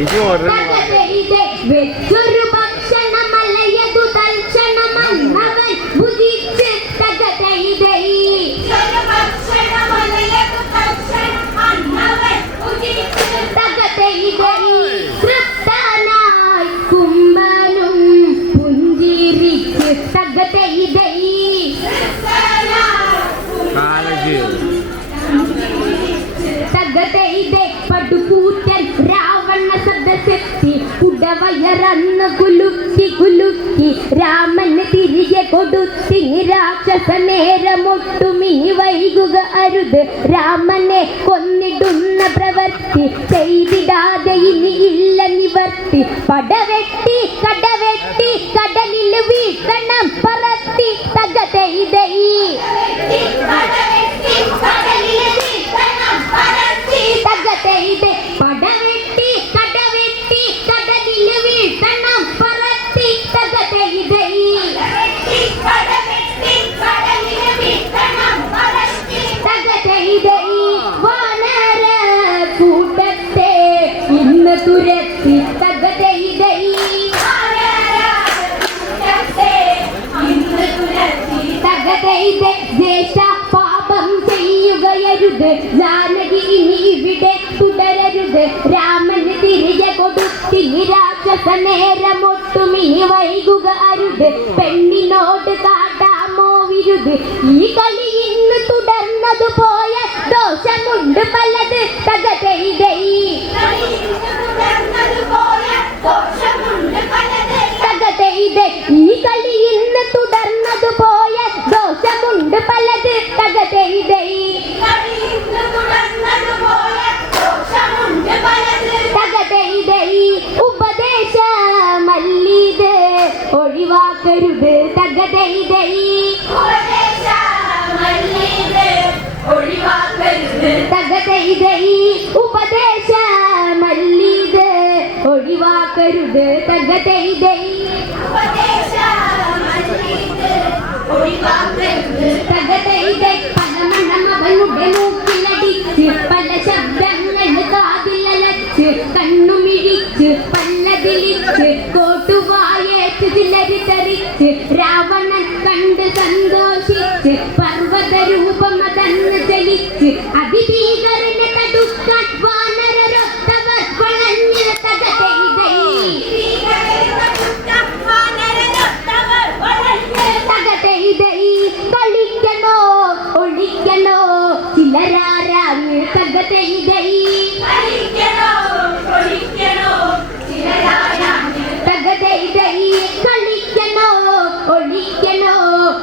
ಇದು ಆರ್ಡರ್ ತಗತೆ ಇದೆ ಪಡುಕು കുടവയറന്ന് കുലുക്കി കുലുക്കി രാമന് തിരികെ കൊടുത്തി രാക്ഷസ നേരമൊട്ടുമിനി വൈകുക അരുത്. രാമനെ കൊന്നിടുന്ന പ്രവർത്തി ചെയ്തിടാതെ ഇനി ഇല്ല നിവർത്തി. പടവെട്ടി കടവെട്ടി കടലിൽ വീട്ടണം പറത്തി തകതയിതൈ രാമന് തിരികെ കൊടുത്തി രാക്ഷസ നേരമൊട്ടുമിനി വൈകുക അരുത്. പെണ്ണിനോട് കാട്ടാമോ വിരുത്. ഈ കളി ഇന്ന് തുടർന്നതു പോയ ദോഷമുണ്ട് പലത്. തകതയിതൈ ഒഴിവാക്കരുത് ഒഴിവാക്കരുത് തകതയിതൈ തകതയിതൈ പലമണം അവനുടെ മൂക്കിലടിച്ച് പല ശബ്ദങ്ങൾ കാതിലലച്ച് കണ്ണുമിഴിച്ച് പല്ലതിലിച്ച് കോട്ടുവായേറ്റ് തെറിച്ച് രാവണൻ കണ്ട് സന്തോഷിച്ച് പർവത രൂപം അതന്ന് ചലിച്ച് അതിഭീകരനെ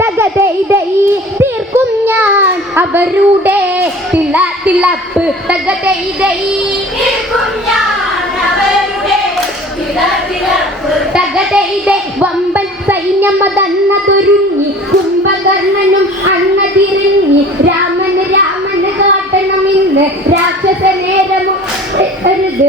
തകതൈതൈ തീർക്കും ഞാൻ അവരുടെ തിള തകതൈതൈ തകതൈതെ വമ്പൻ സൈന്യമതന്നതൊരുങ്ങി കുംഭകർണനും അണ്ണതിരിഞ്ഞി. രാമന് രാമന് കാട്ടണമെന്ന് രാക്ഷസ നേരമോ രുത്